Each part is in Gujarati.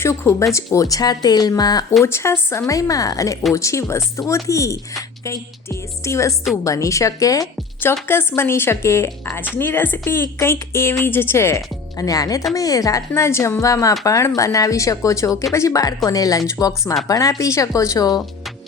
શું ખૂબ જ ઓછા તેલમાં, ઓછા સમયમાં અને ઓછી વસ્તુઓથી કંઈક ટેસ્ટી વસ્તુ બની શકે? ચોક્કસ બની શકે. આજની રેસીપી કંઈક એવી જ છે અને આને તમે રાતના જમવામાં પણ બનાવી શકો છો કે પછી બાળકોને લંચ બોક્સમાં પણ આપી શકો છો.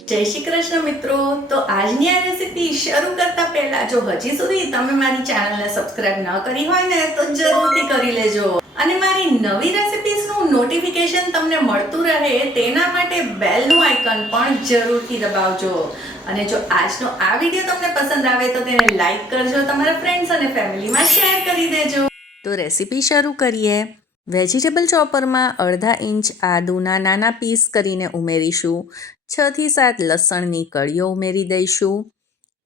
જય શ્રી કૃષ્ણ મિત્રો. તો આજની આ રેસીપી શરૂ કરતા પહેલા જો હજી સુધી તમે મારી ચેનલને સબસ્ક્રાઇબ ન કરી હોય ને તો જરૂરથી કરી લેજો અને મારી નવી રેસીપીઝનું નોટિફિકેશન તમને મળતું રહે તેના માટે બેલનું આઇકન પણ જરૂરથી દબાવજો. અને જો આજનો આ વિડીયો તમને પસંદ આવે તો તેને લાઈક કરજો, તમારા ફ્રેન્ડ્સ અને ફેમિલીમાં શેર કરી દેજો. તો રેસીપી શરૂ કરીએ. વેજીટેબલ ચોપરમાં અડધા ઇંચ આદુના નાના પીસ કરીને ઉમેરીશું. 6 થી 7 લસણની કળીઓ ઉમેરી દઈશું.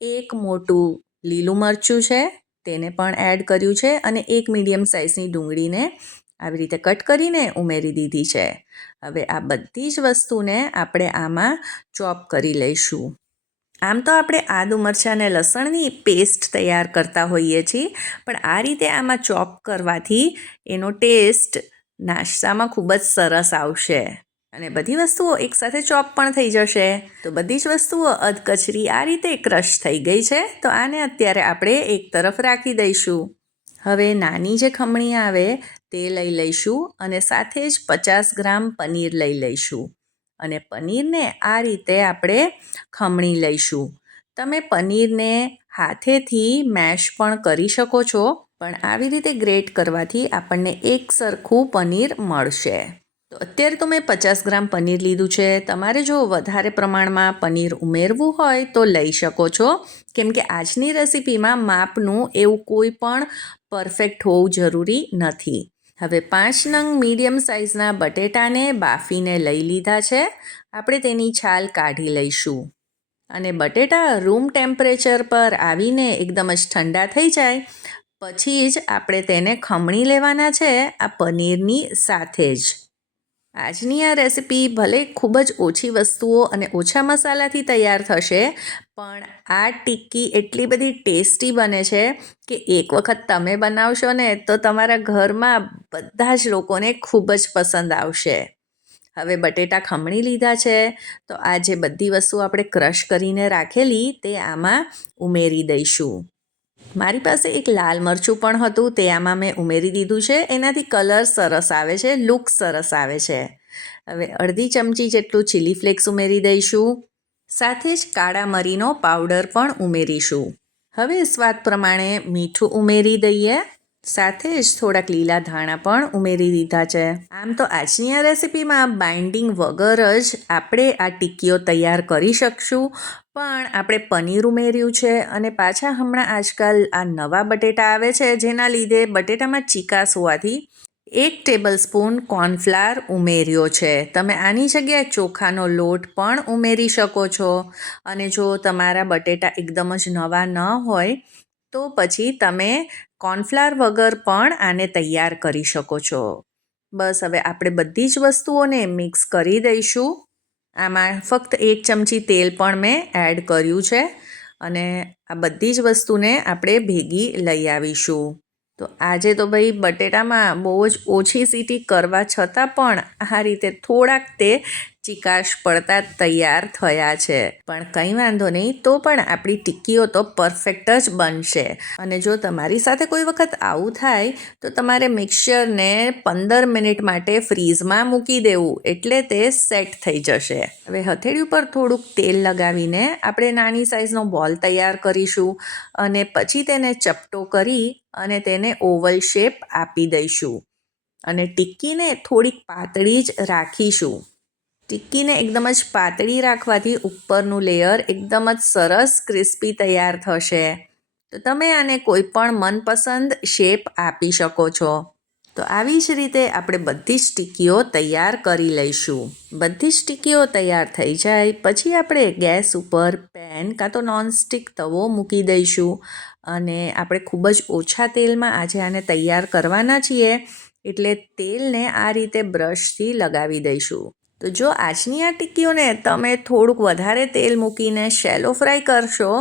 એક મોટું લીલું મરચું છે તેને પણ એડ કર્યું છે અને એક મીડિયમ સાઇઝની ડુંગળીને આવી રીતે કટ કરીને ઉમેરી દીધી છે. હવે આ બધી જ વસ્તુને આપણે આમાં ચોપ કરી લઈશું. આમ તો આપણે આદુ મરચાં અને લસણની પેસ્ટ તૈયાર કરતા હોઈએ છીએ, પણ આ રીતે આમાં ચોપ કરવાથી એનો ટેસ્ટ નાસ્તામાં ખૂબ જ સરસ આવશે અને બધી વસ્તુઓ એકસાથે ચોપ પણ થઈ જશે. તો બધી જ વસ્તુઓ અધકચરી આ રીતે ક્રશ થઈ ગઈ છે, તો આને અત્યારે આપણે એક તરફ રાખી દઈશું. હવે નાની જે ખમણી આવે તે લઈ લઈશું અને સાથે જ 50 ગ્રામ પનીર લઈ લઈશું અને પનીરને આ રીતે આપણે ખમણી લઈશું. તમે પનીરને હાથેથી મેશ પણ કરી શકો છો, પણ આવી રીતે ગ્રેટ કરવાથી આપણને એક સરખું પનીર મળશે. તો અત્યારે તો મેં 50 ગ્રામ પનીર લીધું છે. તમારે જો વધારે પ્રમાણમાં પનીર ઉમેરવું હોય તો લઈ શકો છો, કેમ કે આજની રેસીપીમાં માપનું એવું કોઈ પણ પરફેક્ટ હોવું જરૂરી નથી. હવે 5 નંગ મીડિયમ સાઇઝના બટેટાને બાફીને લઈ લીધા છે. આપણે તેની છાલ કાઢી લઈશું અને બટેટા રૂમ ટેમ્પરેચર પર આવીને એકદમ જ ઠંડા થઈ જાય પછી જ આપણે તેને ખમણી લેવાના છે આ પનીરની સાથે જ. આજની આ રેસીપી ભલે ખૂબ જ ઓછી વસ્તુઓ અને ઓછા મસાલાથી તૈયાર થશે, પણ આ ટિક્કી એટલી બધી ટેસ્ટી બને છે કે એક વખત તમે બનાવશો ને તો તમારા ઘરમાં બધા જ લોકોને ખૂબ જ પસંદ આવશે. હવે બટેટા ખમણી લીધા છે, તો આ જે બધી વસ્તુ આપણે ક્રશ કરીને રાખેલી તે આમાં ઉમેરી દઈશું. મારી પાસે એક લાલ મરચું પણ હતું, તે આમાં મેં ઉમેરી દીધું છે. એનાથી કલર સરસ આવે છે, લુક સરસ આવે છે. હવે અડધી ચમચી જેટલું ચીલી ફ્લેક્સ ઉમેરી દઈશું. સાથે જ કાળા મરીનો પાવડર પણ ઉમેરીશું. હવે સ્વાદ પ્રમાણે મીઠું ઉમેરી દઈએ. સાથે જ થોડાક લીલા ધાણા પણ ઉમેરી દીધા છે. આમ તો આજની આ રેસીપીમાં બાઇન્ડિંગ વગર જ આપણે આ ટિક્કીઓ તૈયાર કરી શકશું, પણ આપણે પનીર ઉમેર્યું છે અને પાછા હમણાં આજકાલ આ નવા બટેટા આવે છે જેના લીધે બટેટામાં ચીકાશ હોવાથી 1 ટેબલસ્પૂન કોર્નફ્લાવર ઉમેર્યો છે. તમે આની જગ્યાએ ચોખાનો લોટ પણ ઉમેરી શકો છો અને જો તમારા બટેટા એકદમ જ નવા ન હોય તો પછી તમે કોર્નફ્લાવર વગર પણ આને તૈયાર કરી શકો છો. બસ હવે આપણે બધી જ વસ્તુઓને મિક્સ કરી દઈશું. આમાં ફક્ત 1 ચમચી તેલ પણ મેં એડ કર્યું છે અને આ બધી જ વસ્તુને આપણે ભેગી લઈ આવીશું. તો આજે તો ભાઈ બટેટામાં બહુ જ ઓછી સીટી કરવા છતાં પણ આ રીતે થોડાક તે ચીકાશ પડતા તૈયાર થયા છે, પણ કંઈ વાંધો નહીં, તો પણ આપણી ટિક્કીઓ તો પરફેક્ટ જ બનશે. અને જો તમારી સાથે કોઈ વખત આવું થાય તો તમારે મિક્સચરને 15 મિનિટ માટે ફ્રીઝમાં મૂકી દેવું, એટલે તે સેટ થઈ જશે. હવે હથેળી ઉપર થોડુંક તેલ લગાવીને આપણે નાની સાઇઝનો બોલ તૈયાર કરીશું અને પછી તેને ચપટો કરી અને તેને ઓવલ શેપ આપી દઈશું અને ટિક્કીને થોડીક પાતળી જ રાખીશું. ટિક્કીને એકદમ જ પાતળી રાખવાથી ઉપરનું લેયર એકદમ જ સરસ ક્રિસ્પી તૈયાર થશે. તો તમે આને કોઈ પણ મનપસંદ શેપ આપી શકો છો. તો આવી જ રીતે આપણે બધી જ ટિક્કીઓ તૈયાર કરી લઈશું. બધી જ ટિક્કીઓ તૈયાર થઈ જાય પછી આપણે ગેસ ઉપર પેન કાં તો નોનસ્ટિક તવો મૂકી દઈશું અને આપણે ખૂબ જ ઓછા તેલમાં આજે આને તૈયાર કરવાના છીએ, એટલે તેલને આ રીતે બ્રશથી લગાવી દઈશું. તો જો આજની આ ટિક્કીઓને તમે થોડુંક વધારે તેલ મૂકીને શેલો ફ્રાય કરશો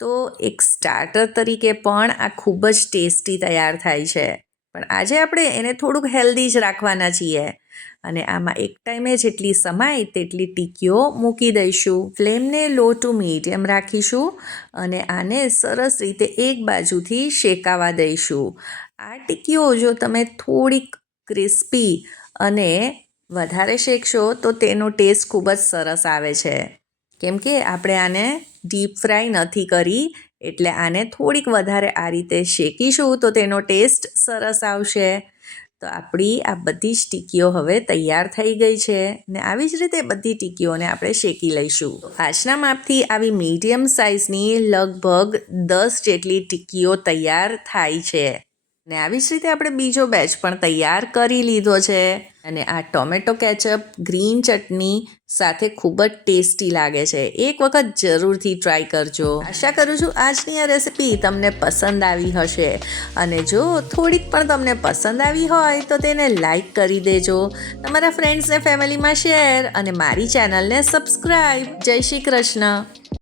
તો એક સ્ટાર્ટર તરીકે પણ આ ખૂબ જ ટેસ્ટી તૈયાર થાય છે. પણ આજે આપણે એને થોડુંક હેલ્ધી જ રાખવાના છીએ, અને આમાં એક ટાઈમે જેટલી સમાય તેટલી ટીકીઓ મૂકી દઈશું. ફ્લેમને લો ટુ મીડિયમ રાખીશું અને આને સરસ રીતે એક બાજુથી શેકાવા દઈશું. આ ટીકીઓ જો તમે થોડીક ક્રિસ્પી અને વધારે શેકશો તો તેનો ટેસ્ટ ખૂબ જ સરસ આવે છે. કેમ કે આપણે આને ડીપ ફ્રાય નથી કરી, એટલે આને થોડીક વધારે આ રીતે શેકીશું તો તેનો ટેસ્ટ સરસ આવશે. તો આપણી આ બધી જ ટીકીઓ હવે તૈયાર થઈ ગઈ છે ને આવી જ રીતે બધી ટીકીઓને આપણે શેકી લઈશું. આજના માપથી આવી મીડિયમ સાઇઝની લગભગ 10 જેટલી ટીકીઓ તૈયાર થાય છે. ને આવી જ રીતે આપણે બીજો બેચ પણ તૈયાર કરી લીધો છે. અને આ ટોમેટો કેચઅપ ગ્રીન ચટણી સાથે ખૂબ જ ટેસ્ટી લાગે છે. એક વખત જરૂરથી ટ્રાય કરજો. આશા કરું છું આજની આ રેસિપી તમને પસંદ આવી હશે, અને જો થોડીક પણ તમને પસંદ આવી હોય તો તેને લાઈક કરી દેજો, તમારા ફ્રેન્ડ્સને ફેમિલીમાં શેર અને મારી ચેનલને સબસ્ક્રાઈબ. જય શ્રી કૃષ્ણ.